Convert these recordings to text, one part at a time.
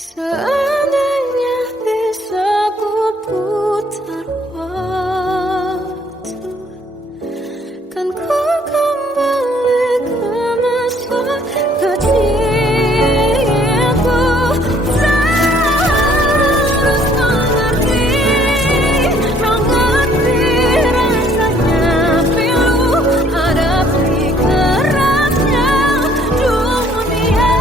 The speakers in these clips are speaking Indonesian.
Seandainya bisa ku putar waktu, kan ku kembali ke masa kecilku. Terus mengerti, mengerti rasanya pilu hadapi kerasnya dunia.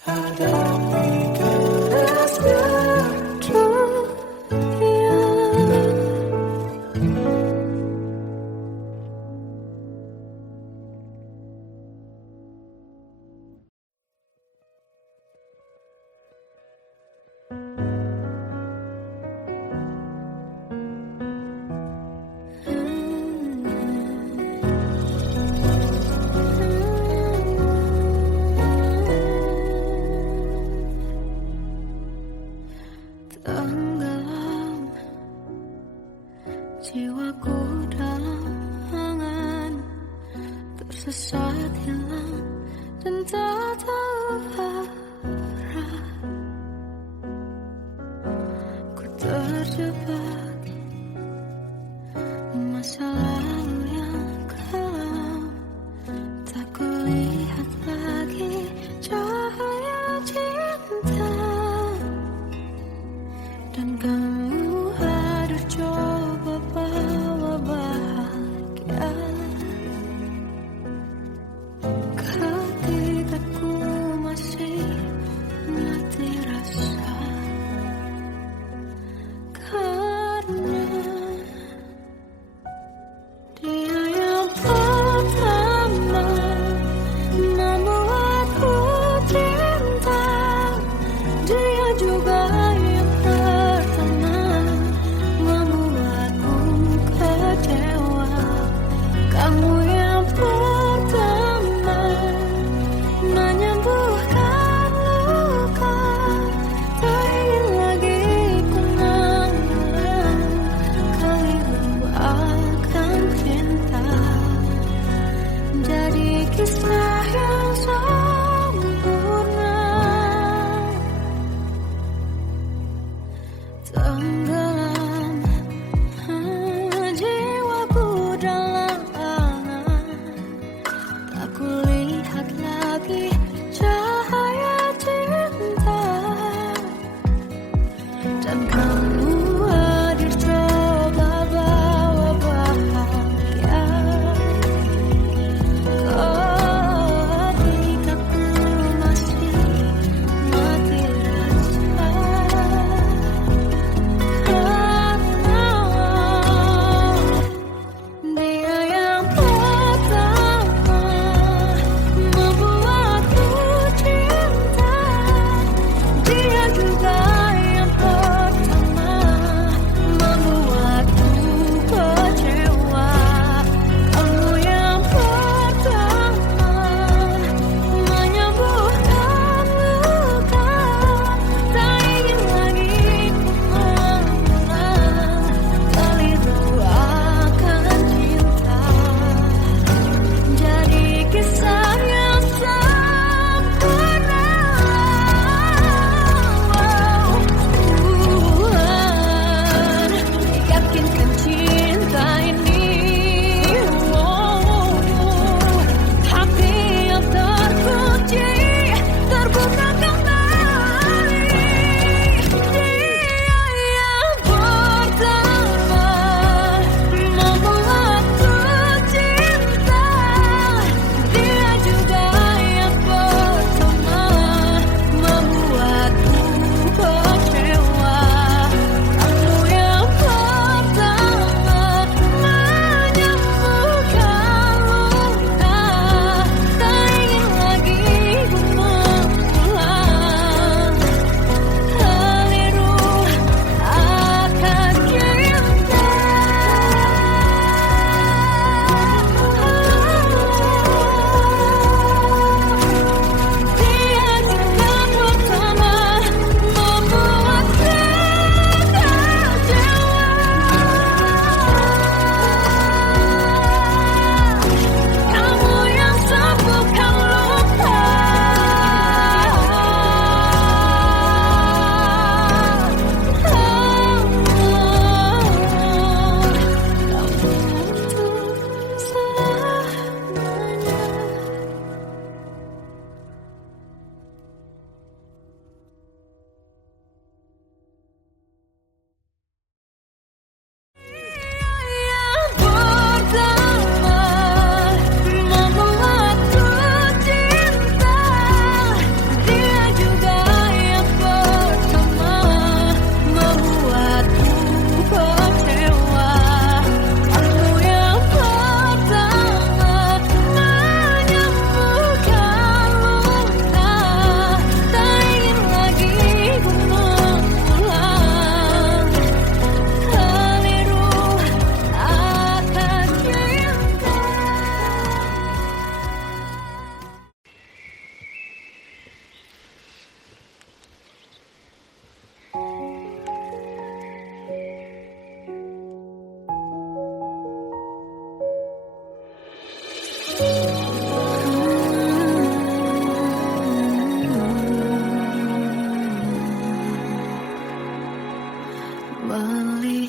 Hadapi kerasnya dunia. Tenggelam jiwaku dalam angan, tersesat hilang dan tak tahu arah. Ku terjebak masa lalu yang kelam, tak kulihat lagi cahaya cinta. Dan kamu hadir coba bawa bahagia ketika ku masih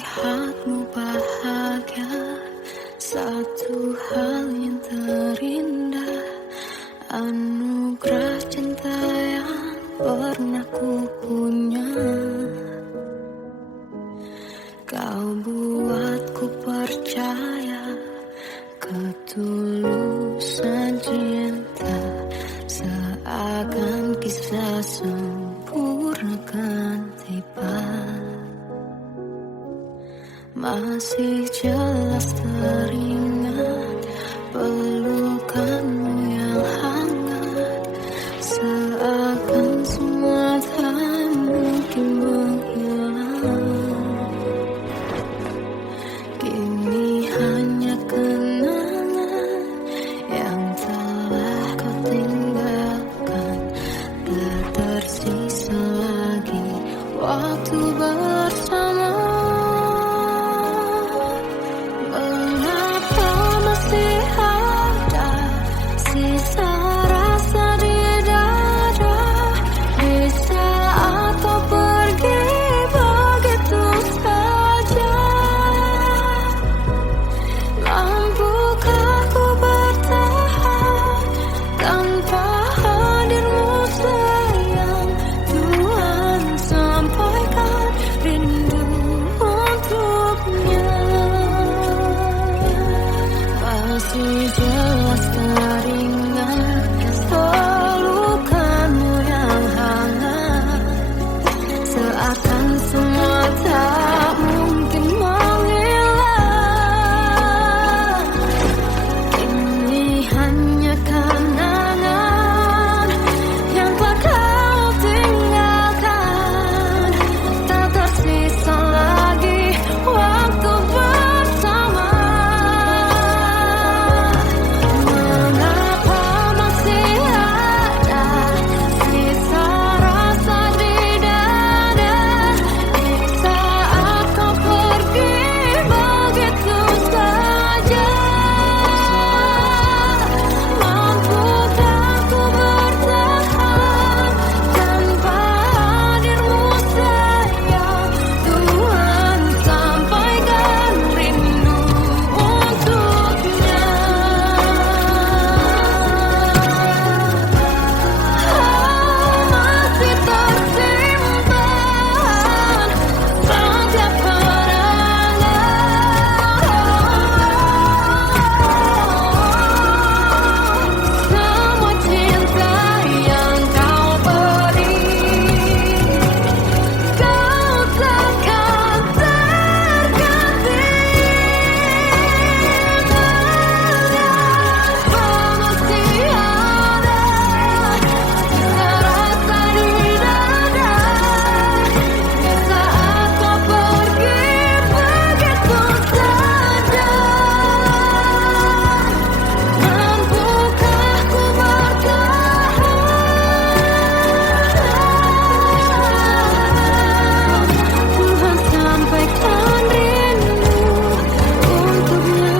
melihatmu bahagia, satu hal yang terindah, anugerah cinta yang pernah ku punya. Kau buatku percaya ketulusan cinta, seakan kisah sempurna kan tiba. Masih jelas teringat pelukanmu yang hangat, seakan semua tak mungkin menghilang. Kini hanya kenangan yang telah kau tinggalkan, tak tersisa lagi waktu bersama. Mengapa masih ada sisa rasa di dada, di saat kau pergi begitu saja? Mampukah ku bertahan tanpa hadirmu sayang? Tuhan, sampaikan rindu untuknya. Masih jelas teringat pelukanmu yang hangat, seakan semua tak mungkin menghilang. Ini hanya kenangan yang telah kau tinggalkan, tak tersisa lagi waktu bersama. Mengapa masih ada sisa rasa di dada, di saat kau pergi begitu saja? Mampukah ku bertahan tanpa hadirmu sayang? Tuhan, sampaikan rindu untuknya. Masih tersimpan setiap kenangan, semua cinta yang kau beri. Kau takkan terganti. Mengapa masih ada sisa rasa di dada, di saat kau pergi begitu saja? Mampukah ku bertahan? Tuhan, sampaikan rindu untuknya.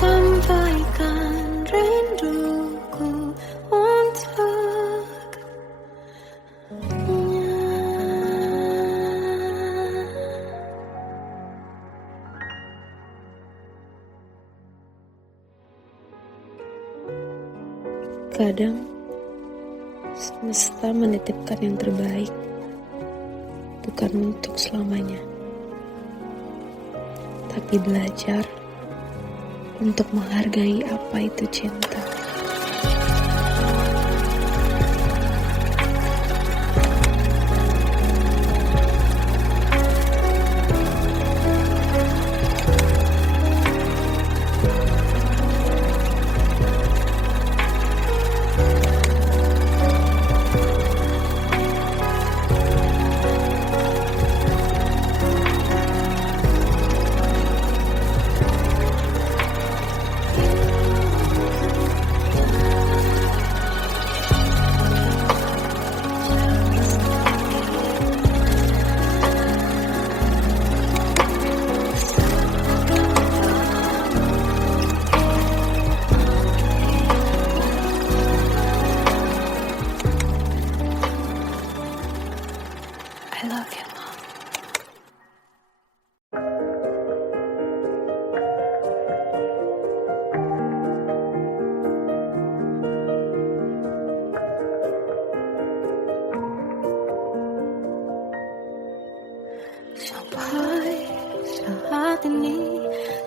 Sampaikan rinduku untuknya. Kadang semesta menitipkan yang terbaik, bukan untuk selamanya, tapi belajar untuk menghargai apa itu cinta. I love you, Mom. Sampai saat ini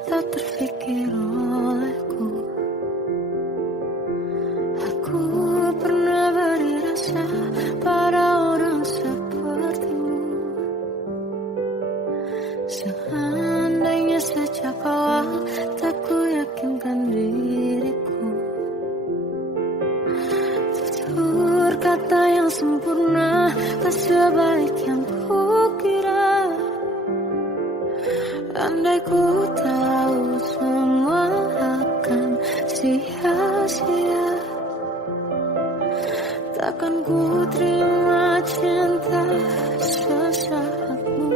tak terfikir olehku, aku pernah beri rasa pada orang sepertimu. Seandainya sejak awal tak ku yakinkan diriku, tutur kata yang sempurna tak sebaik yang kukira. Andai ku tahu semua akan sia-sia, takkan ku terima cinta sesaatmu.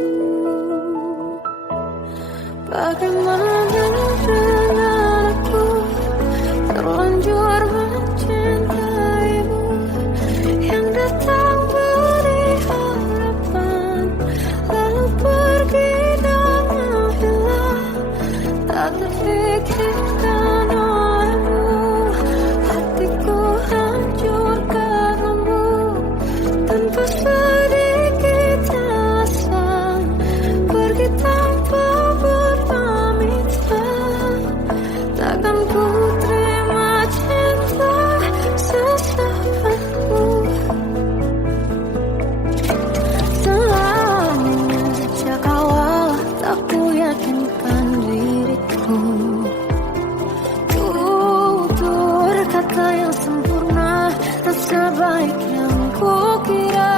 Bagaimana dengan aku terlanjur mencintaimu, yang datang beri harapan lalu pergi dan menghilang. Tak terfikirkan olehmu, hatiku hancur karenamu. Tanpa sedikit alasan, pergi tanpa berpamitan. Takkan ku terima cinta sesaatmu. Selamanya sejak awal tak ku yakinkan diriku, tutur kata yang sempurna tak sebaik yang kukira.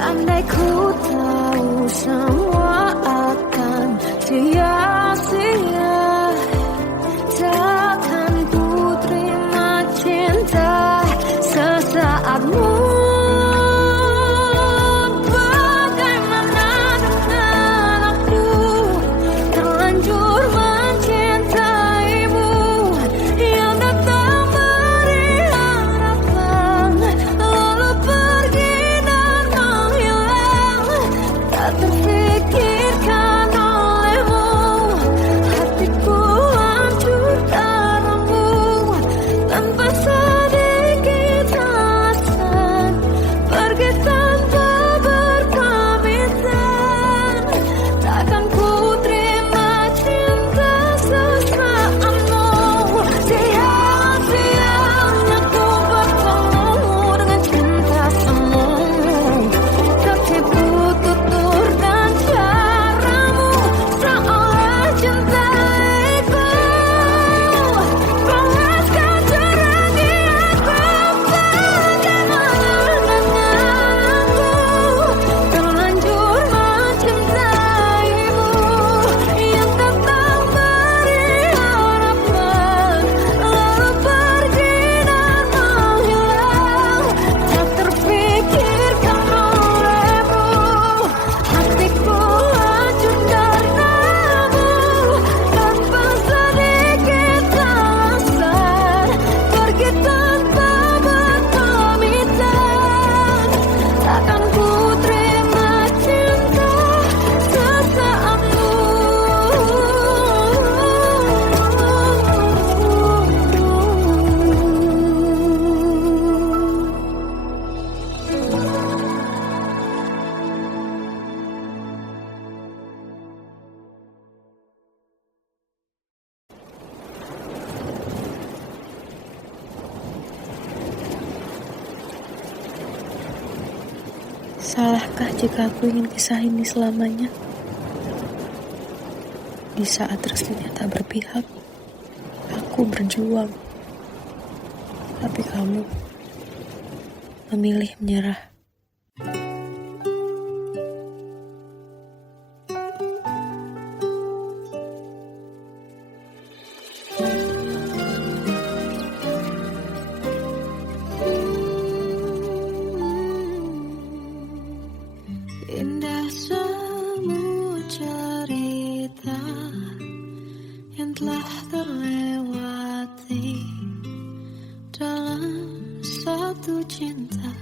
Andai ku tahu semua akan sia-sia, takkan ku terima cinta sesaatmu. Bagaimana dengan aku terlanjur mencintaimu, yang datang beri harapan lalu pergi dan menghilang. Tak terfikirkan olehmu, hatiku hancur karenamu. Tanpa sedikit alasan, pergi tanpa berpamitan. Takkan ku terima cinta sesaatmu. Sia-sianya ku bertemu dengan cinta semu, tertipu tutur dan caramu, seolah cintaiku panaskan ceragi aku. Bagaimana dengan aku terlanjur mencintaimu, yang datang beri harapan lalu pergi dan menghilang. Tak terfikirkan olehmu, hatiku hancur karenamu. Tanpa sedikit alasan, pergi tanpa berpamitan. Takkan ku terima cinta sesaatmu. Salahkah jika aku ingin kisah ini selamanya? Di saat restunya tak berpihak, aku berjuang. Tapi kamu memilih menyerah. Indah semua cerita yang telah terlewati dalam satu cinta.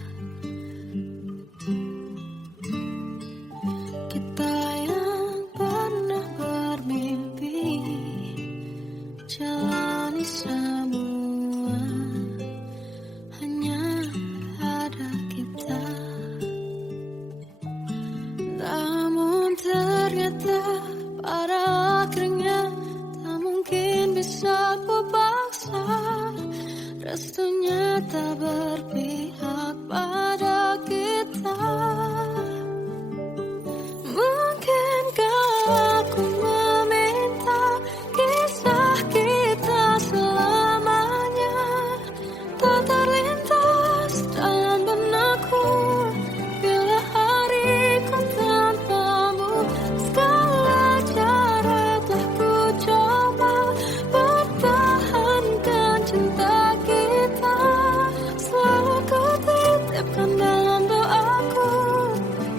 titipkan dalam doaku,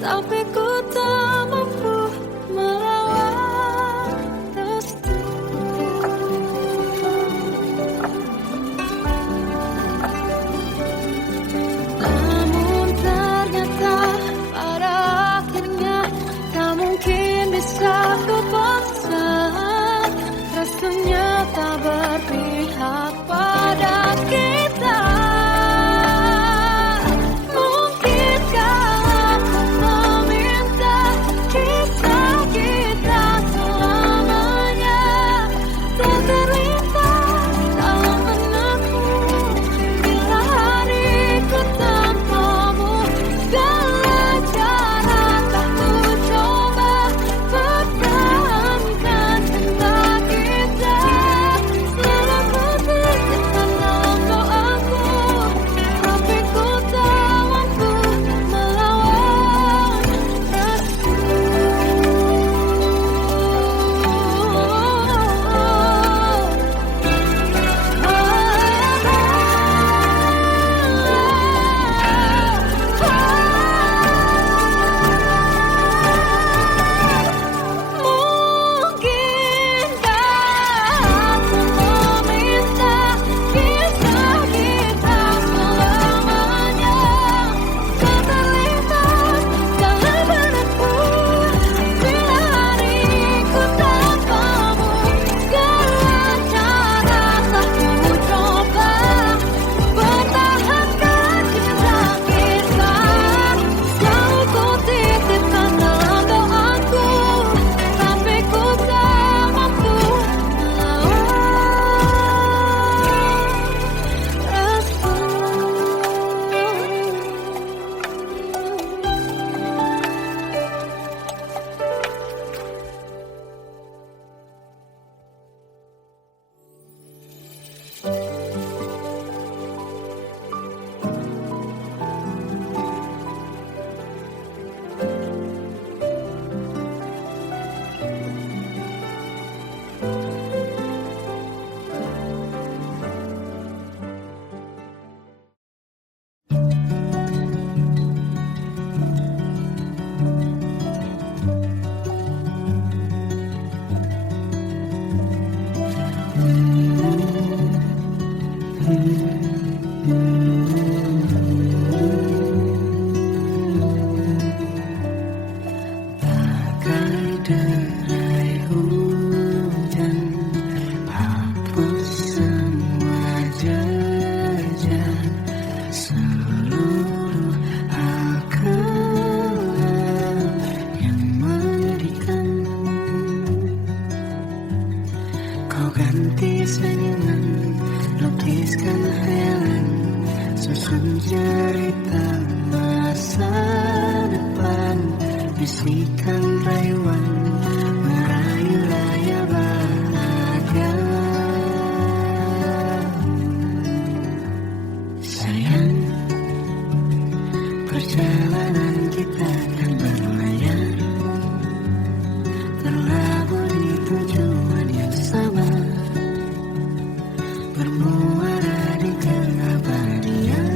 tapi ku tak mampu melawan restu. Namun ternyata pada akhirnya tak mungkin bisa ku paksa. Restunya tak berpihak pada kita. Mungkinkah aku meminta kisah kita selamanya tak terlintas dalam benakku bila hariku tanpamu. Segala cara tak ku coba pertahankan cinta kita. Selalu ku titipkan dalam doaku, tapi ku tak mampu melawan restu. Mungkinkah aku meminta kisah kita selamanya tak terlintas dalam benakku bila hariku tanpamu. Segala cara tak ku coba pertahankan cinta kita. Selalu ku titipkan dalam doaku, tapi ku tak mampu bagai derai hujan, hapus semua jejak seluruh akal yang menyedihkan. Kau ganti senyuman, lukiskan hayalan, susun cerita masa depan. Bisikan rayuan, merayu raya bahagia. Sayang, perjalanan kita kan berlayar, terlabur di tujuan yang sama, bermuara di keabadian.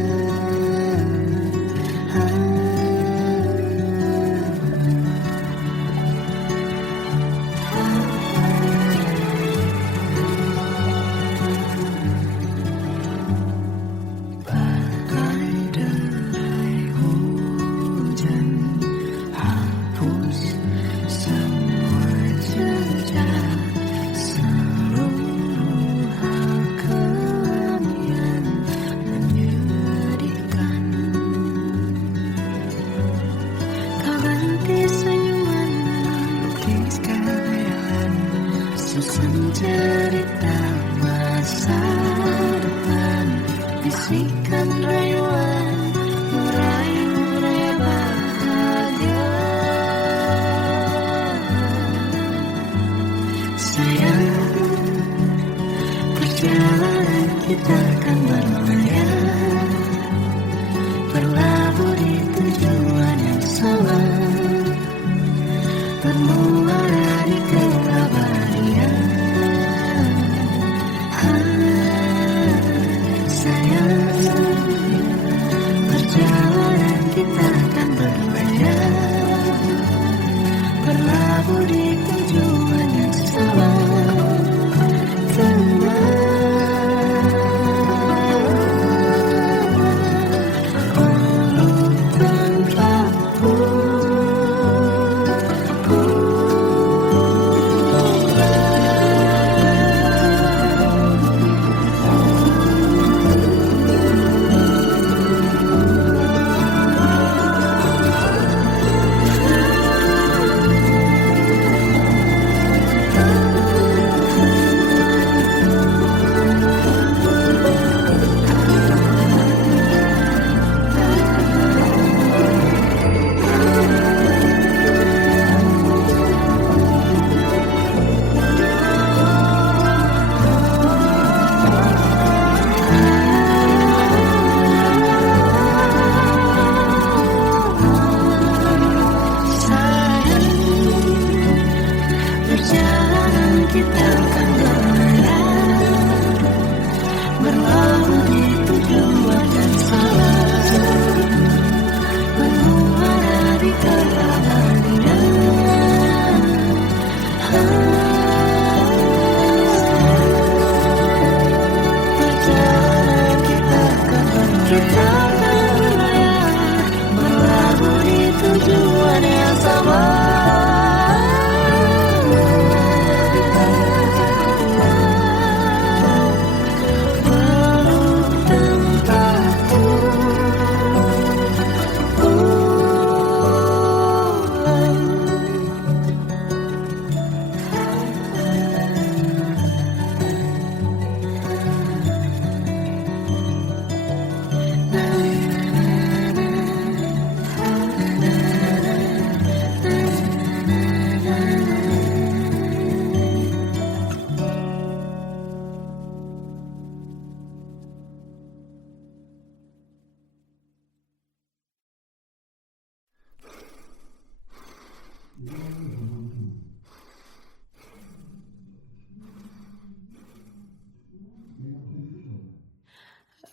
Bagai derai hujan,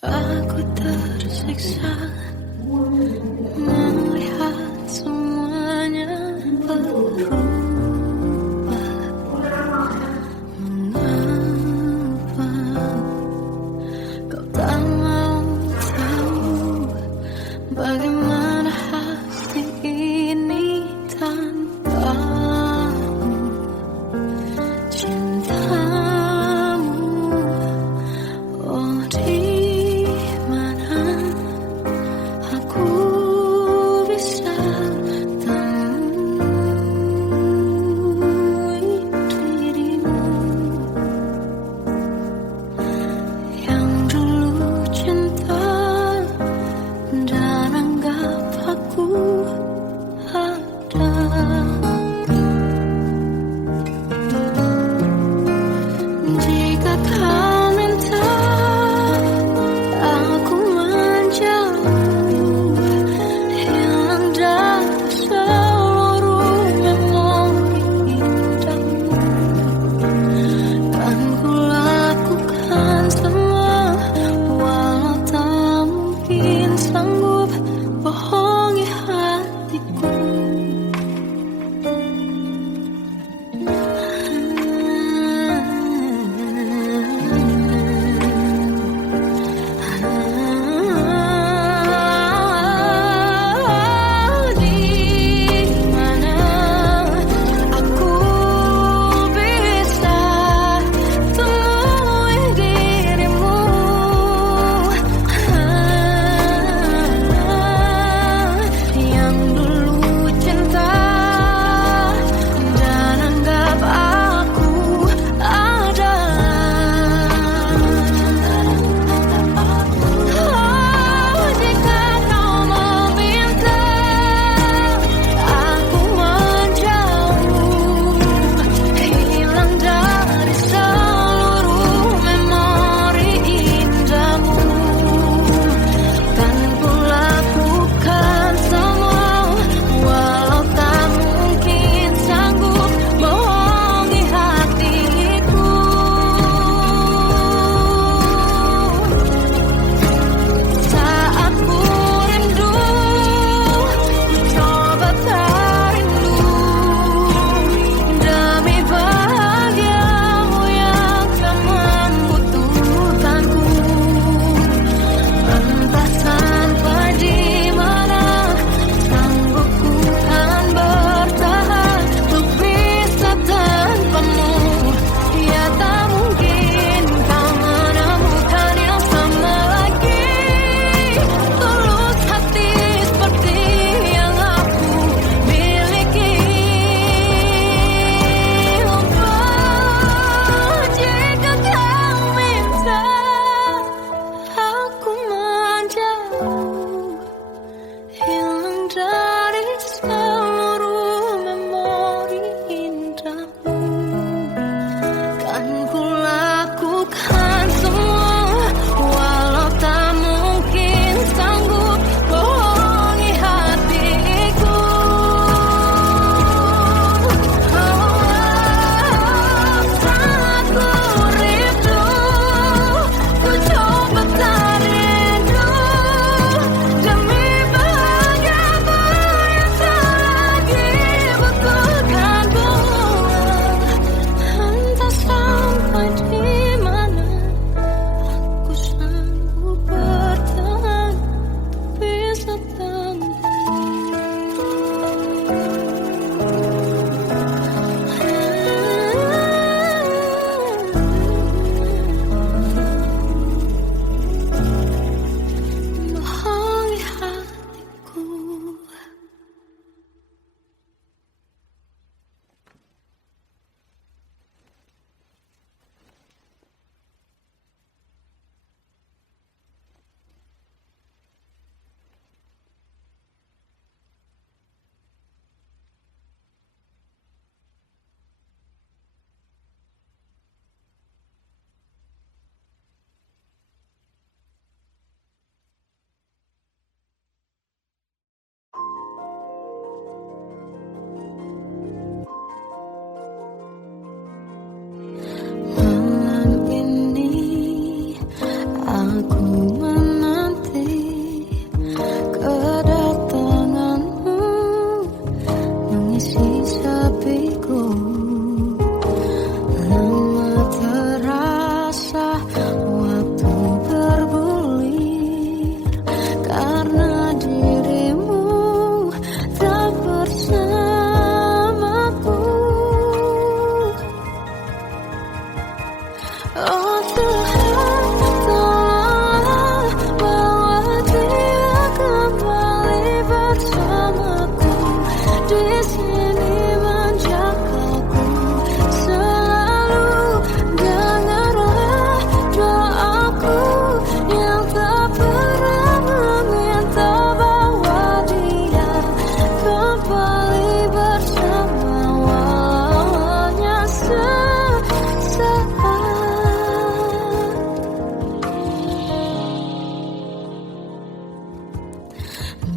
Aku tersiksa melihat semuanya berubah. Mengapa kau tak mau tahu bagaimana hati ini tanpamu? Cintamu, oh di mana aku bisa temui dirimu yang dulu cinta dan enggak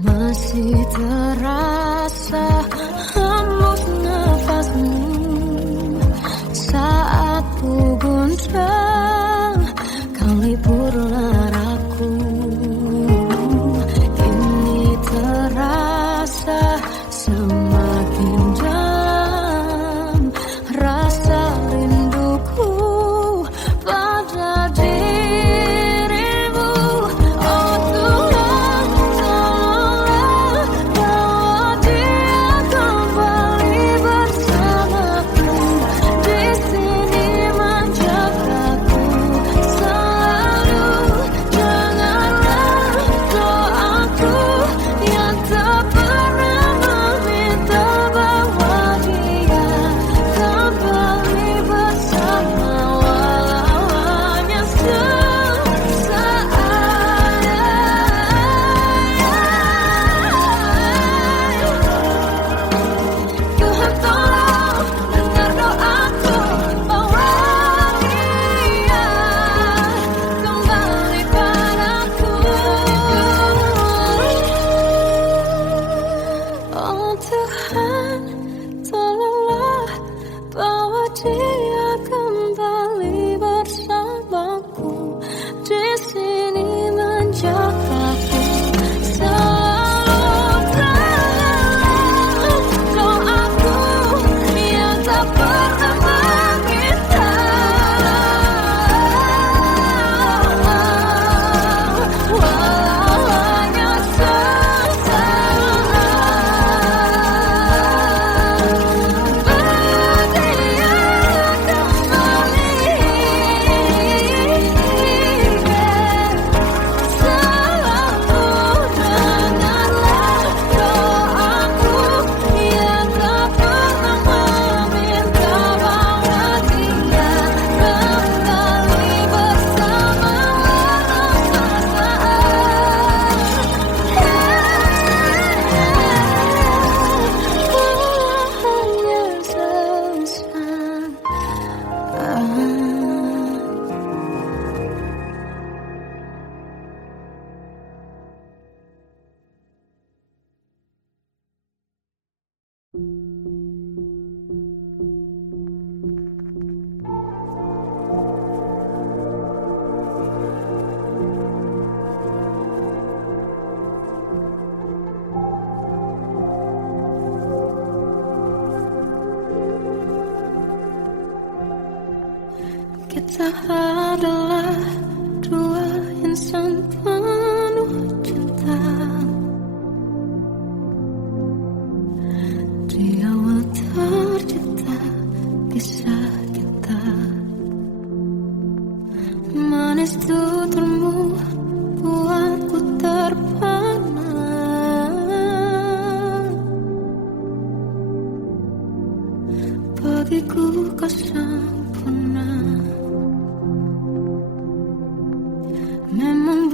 Masih terasa hembus nafasmu saat ku gunjang kau liburlah aku. Kini terasa semakin dalam rasa rinduku pada dirimu. Oh Tuhan, tolonglah bawa dia kembali bersamaku. Di sini menjagaku selalu. Dengarlah doaku yang tak pernah meminta bawa dia kembali bersama, walau hanya sesaat. Tuhan tolong dengar doaku, bawa dia kembali padaku. Oh Tuhan, tolonglah bawa dia kembali bersamaku. Di sini menjagaku selalu. Dengarlah doaku yang tak pernah meminta, walau hanya sesaat. Kita adalah dua insan penuh cinta. Di awal tercipta kisah kita, manis tuturmu buatku terpana. Bagiku kau sempurna. Memang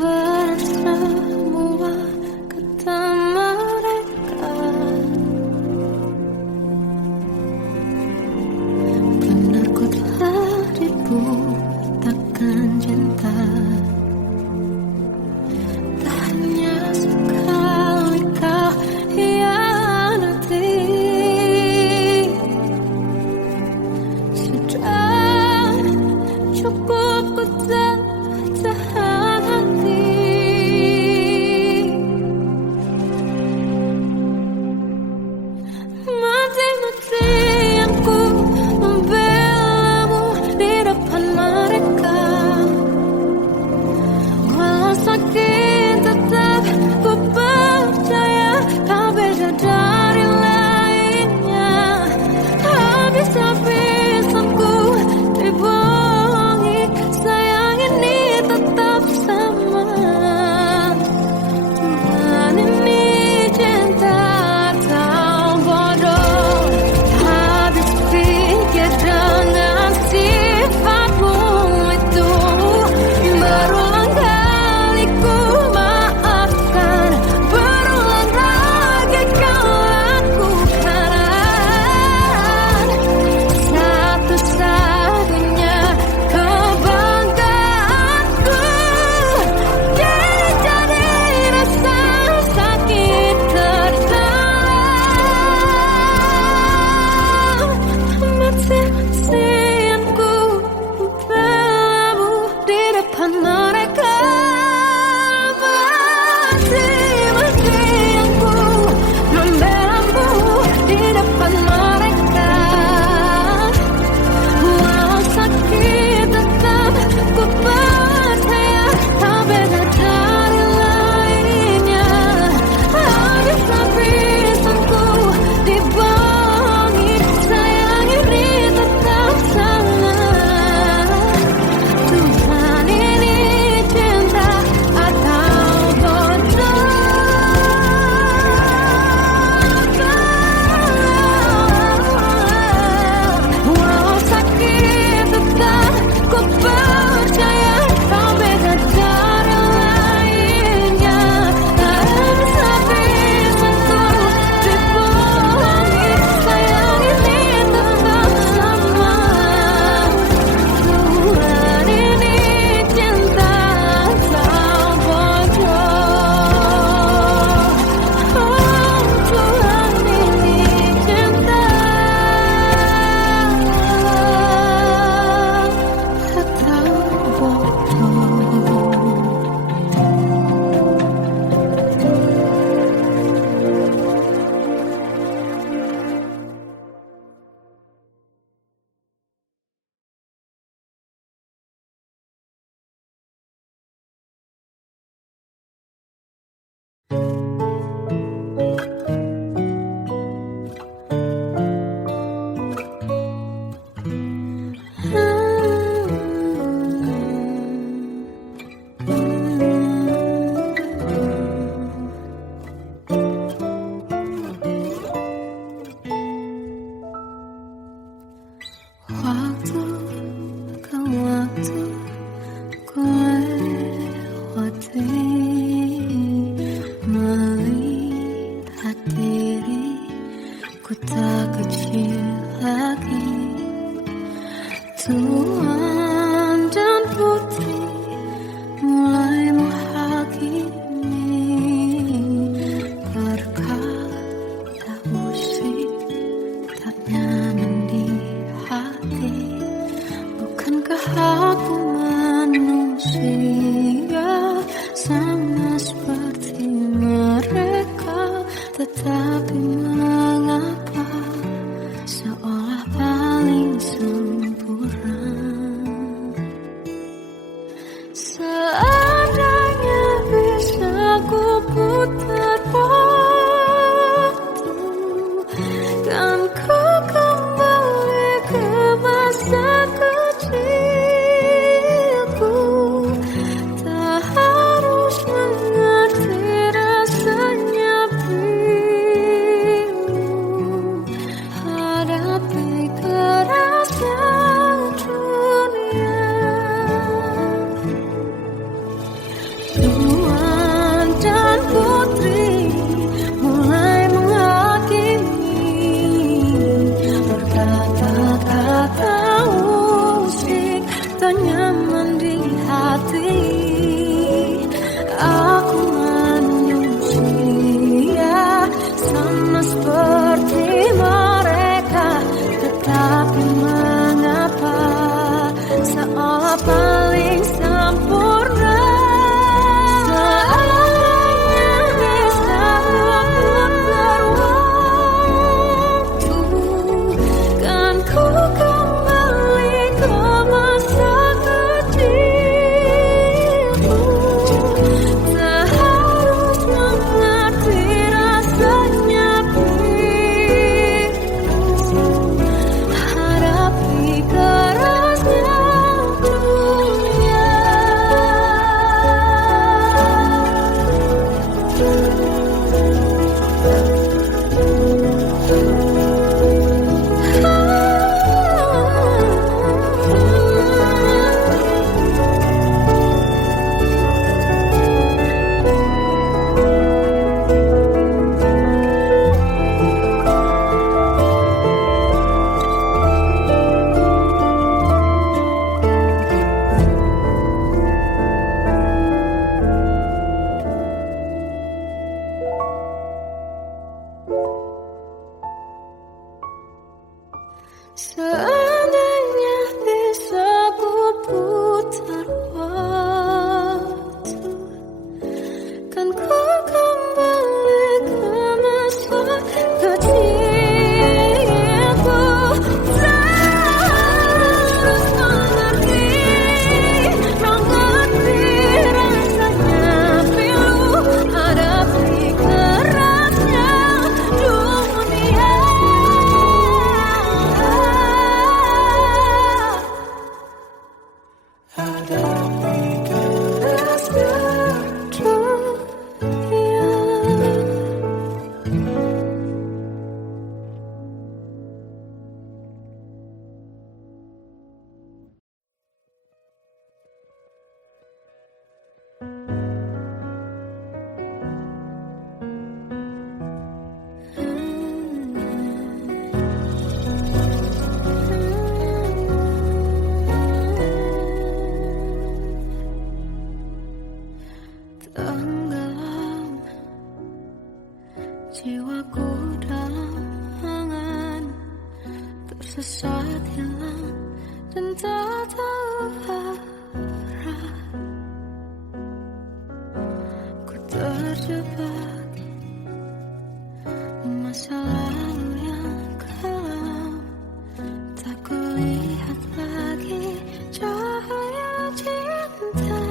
Tetapi mengapa seolah paling sempurna. Seandainya bisa ku putar waktu, kan ku kembali ke masa kecilku. Tak harus mengerti rasanya pilu, hadapi kerasnya dunia. Tuan dan putri mulai menghakimi, berkata-kata usik tak nyaman di hati. Aku manusia sama seperti mereka, tetapi mengapa seolah paling sempurna. Seandainya bisa memutar waktu, kan ku kembali ke masa kecilku. Tak harus mengerti rasanya pilu, hadapi kerasnya dunia. Seandainya bisa ku putar waktu, kan ku kembali ke masa kecilku. Terus mengerti rasanya pilu, hadapi kerasnya dunia. Hadapi kerasnya dunia. Tenggelam jiwaku dalam angan, tersesat hilang dan tak tahu arah. Ku terjebak masa lalu yang kelam, tak kulihat lagi cahaya cinta.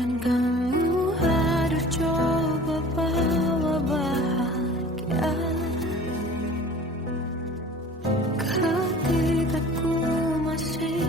Dan kamu hadir coba bawa bahagia. Ketika ku masih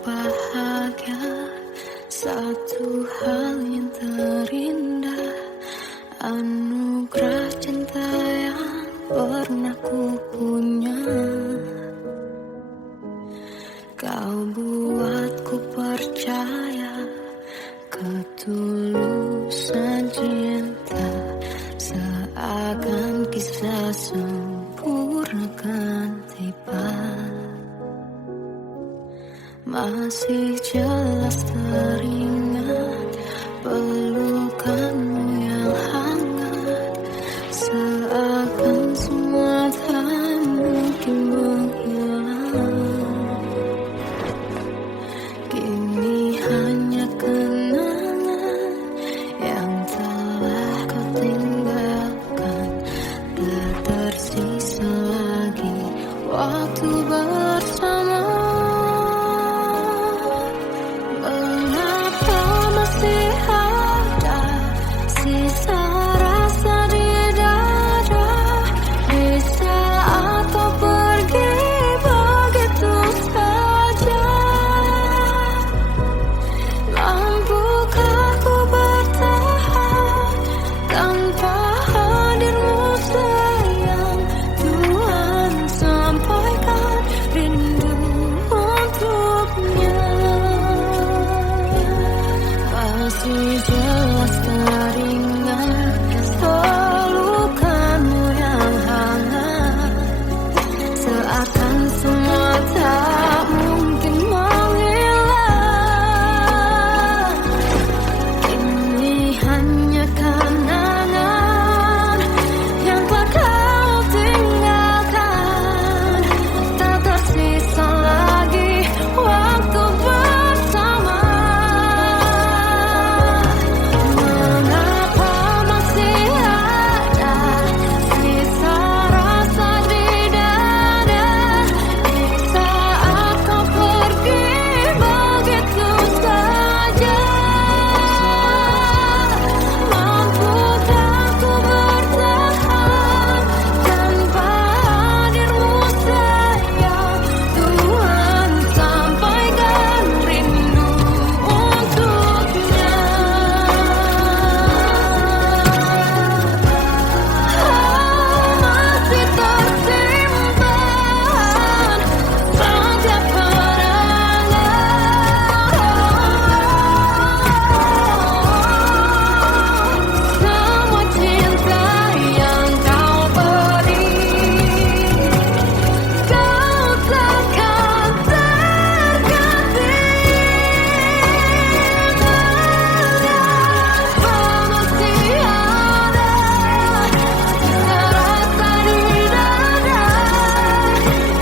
bahagia, satu hal yang terindah, anugerah cinta yang pernah ku punya. Kau buatku percaya ketulusan cinta, seakan kisah sempurna kan tiba. Masih jelas teringat pelukanmu yang hangat, seakan semua tak mungkin menghilang. Kini hanya kenangan yang telah kau tinggalkan, tak tersisa lagi waktu bersama. Mengapa masih ada sisa rasa di dada, di saat kau pergi begitu saja? Mampukah ku bertahan tanpa hadirmu sayang? Tuhan sampaikan rindu untuknya. Masih jelas teringat pelukanmu yang hangat, seakan semua tak mungkin menghilang. Ini hanya kenangan yang telah kau tinggalkan, tak tersisa lagi waktu bersama. Mengapa masih ada sisa rasa di dada, di saat kau pergi begitu saja? Mampukah ku bertahan tanpa hadirmu sayang? Tuhan sampaikan rindu untuknya. Masih tersimpan setiap kenangan, semua cinta yang kau beri. Kau takkan terganti. Mengapa masih ada sisa rasa di dada,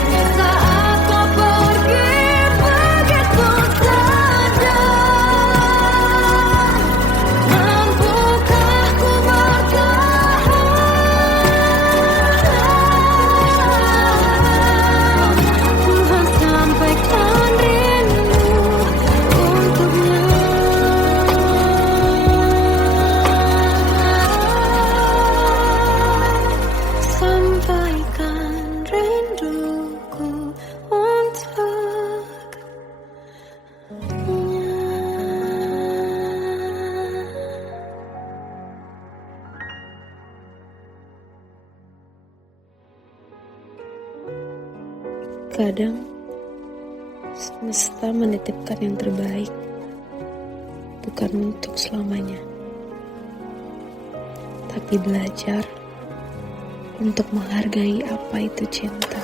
di saat kau pergi begitu saja? Mampukah ku bertahan? Tuhan sampaikan rindu untuknya. Sampaikan rinduku untuknya. Kadang semesta menitipkan yang terbaik, bukan untuk selamanya, tapi belajar untuk menghargai apa itu cinta.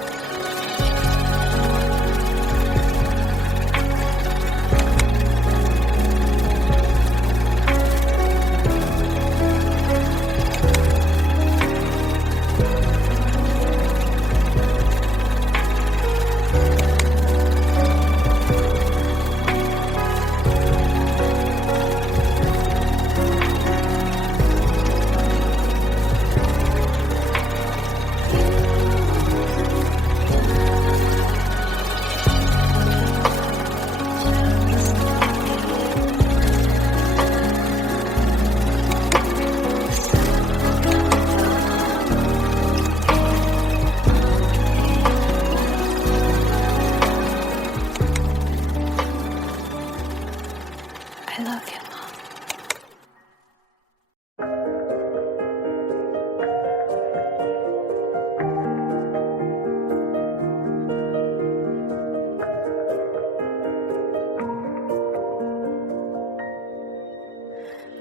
I love you, Mom.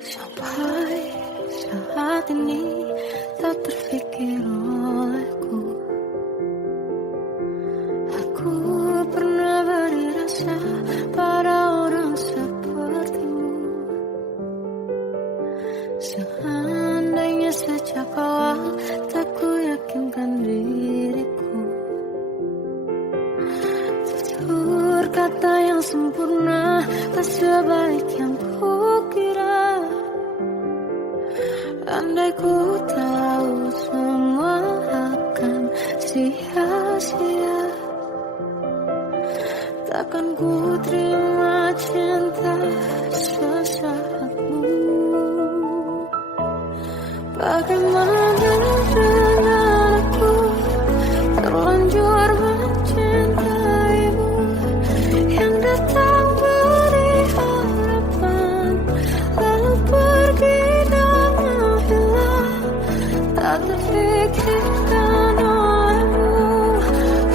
Sampai saat ini tak terfikir olehku. Aku pernah beri rasa pada orang sepertimu. Seandainya sejak awal tak ku yakinkan diriku. Tutur kata yang sempurna tak sebaik yang ku kira. Andai ku tahu semua akan sia-sia, takkan ku terima cinta sesaatmu. Bagaimana dengan aku terlanjur mencintaimu, yang datang beri harapan lalu pergi dan menghilang. Tak terfikirkan olehmu,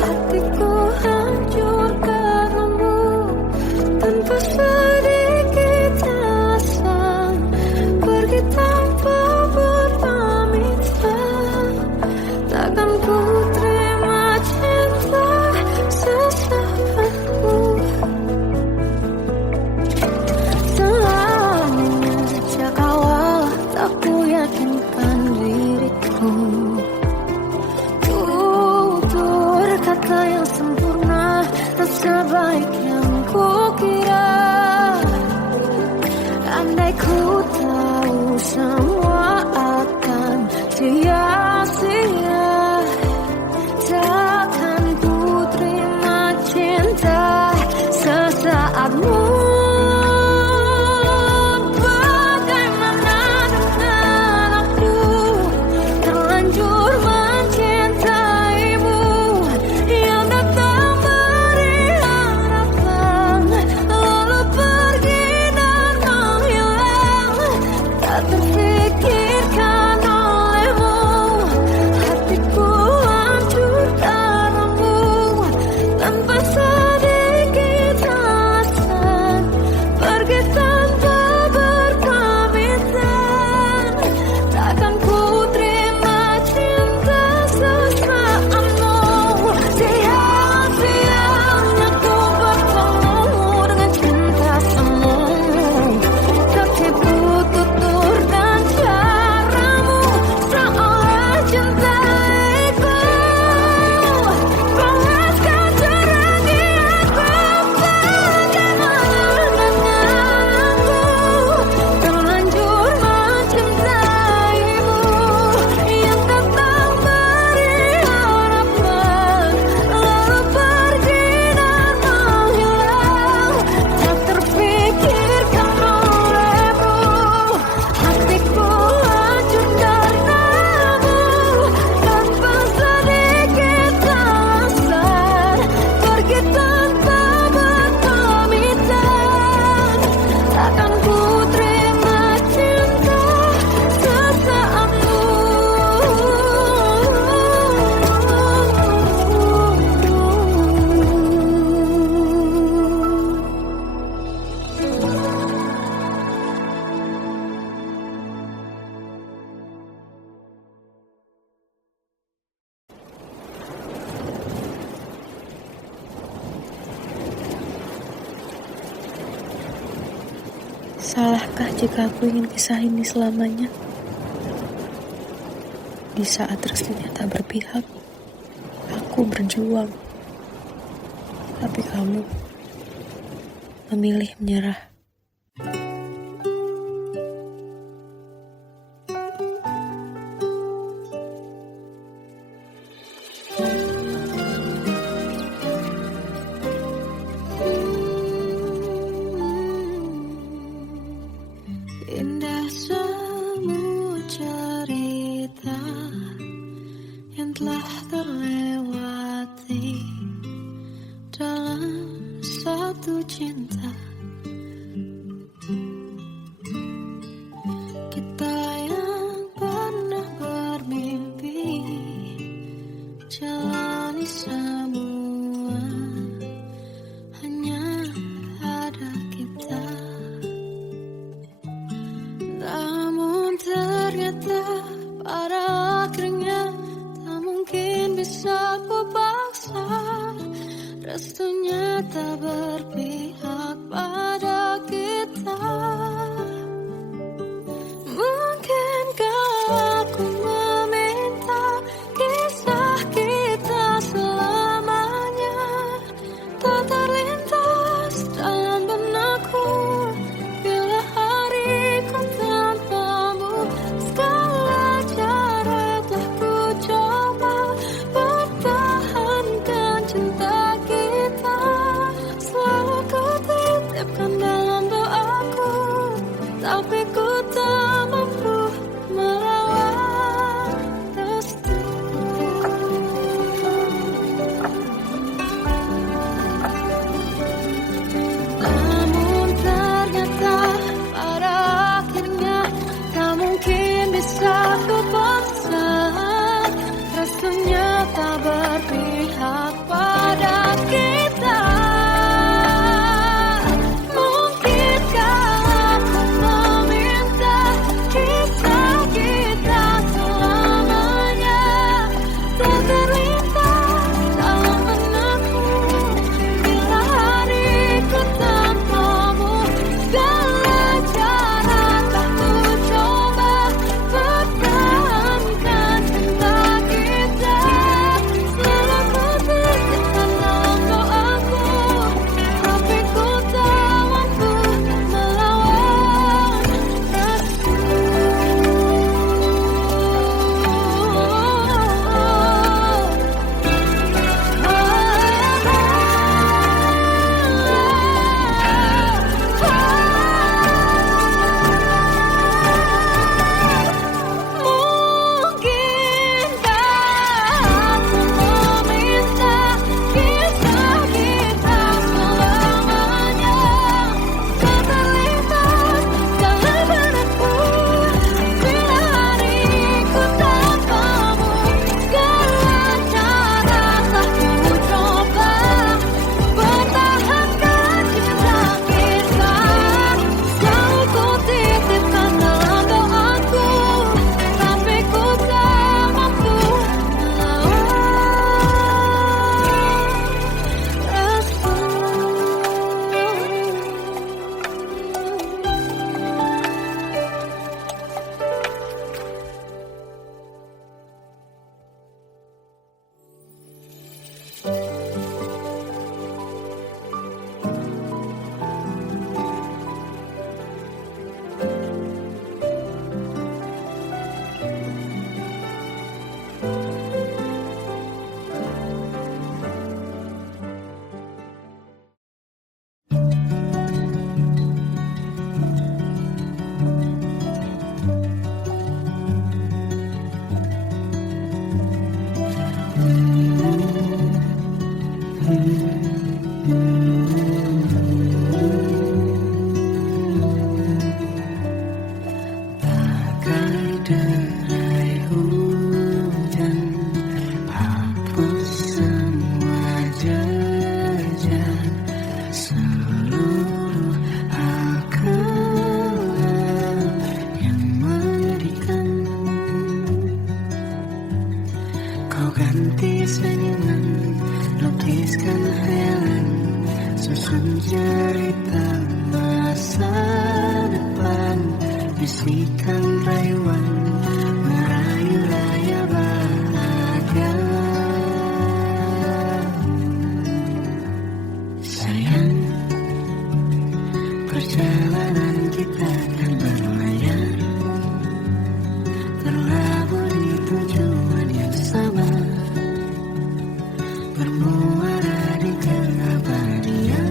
hatiku hancur karenamu. Tanpa sedikit alasan, pergi tanpa berpamitan. Takkan ku terima cinta sesaatmu. Selamanya sejak awal tak ku yakinkan diriku. Tutur kata yang sempurna tak sebaik yang ku kira. Andai ku tahu semua akan sia-sia, takkan ku terima cinta sesaatmu. Bagaimana dengan aku terlanjur mencintaimu, yang datang beri harapan lalu pergi dan menghilang. Tak terfikirkan olehmu, hatiku hancur karenamu. Tanpa sedikit alasan, pergi tanpa berpamitan. Takkan ku terima cinta sesaatmu. Sia-sianya ku bertemu dengan cinta semu. Tertipu tutur dan caramu, seolah cintaiku. Balaskan ceragi aku. Bagaimana dengan aku terlanjur mencintaimu, yang datang beri harapan lalu pergi dan menghilang. Tak terfikirkan olehmu, hatiku hancur karenamu. Tanpa sedikit alasan, pergi tanpa berpamitan. Takkan ku terima cinta sesaatmu. Salahkah jika aku ingin kisah ini selamanya? Di saat restunya tak berpihak, aku berjuang. Tapi kamu memilih menyerah. Indah semua cerita yang telah terlewati dalam satu cinta Perjalanan kita kan berlayar, terlabur di tujuan yang sama, bermuara di keabadian.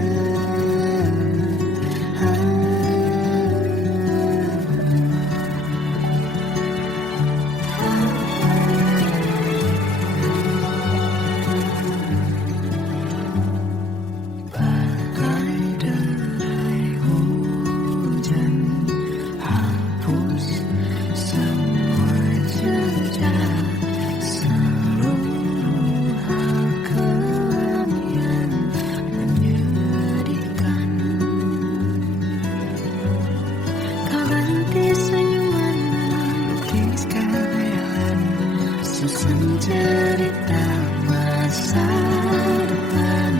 Susun cerita masa depan,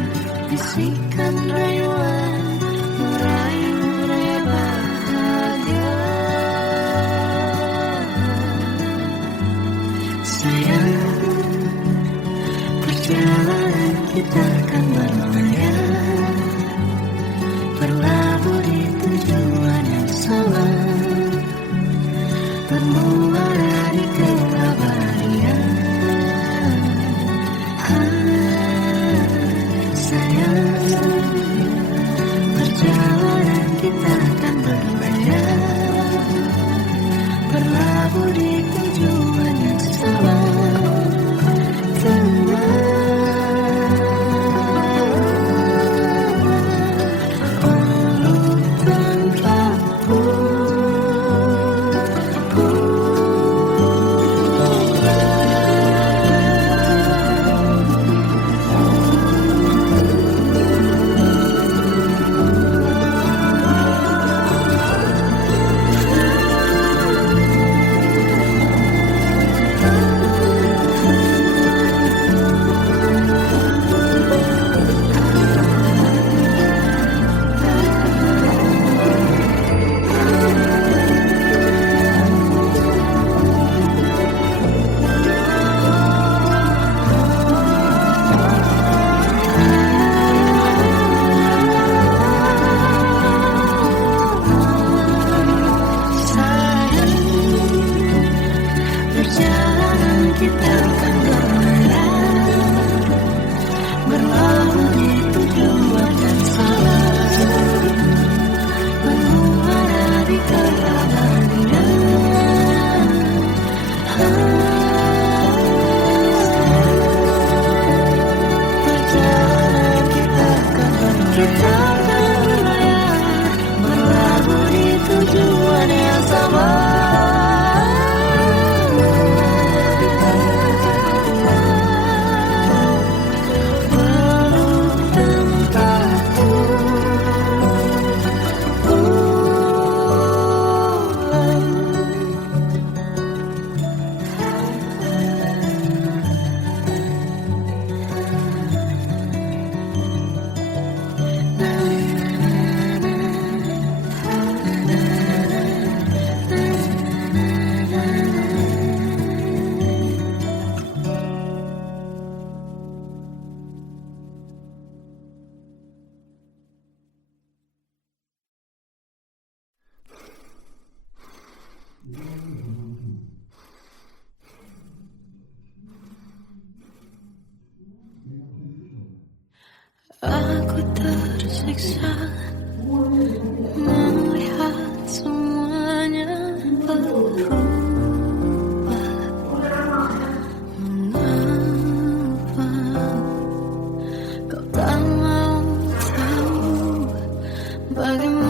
bisikan rayuan merayu raya bahagia. Sayang, perjalanan kita akan berlayar, berlabuh di tujuan yang sama, bermuara di keabadian. Perjalanan kita akan berlayar, berlabuh di tujuan yang sama, kita akan berlayar, berlabuh di tujuan yang sama, bermuara di keabadian. Perjalanan kita akan berlayar, berlabuh di tujuan yang sama. Aku tersiksa melihat semuanya berubah. Mengapa kau tak mau tahu bagaimana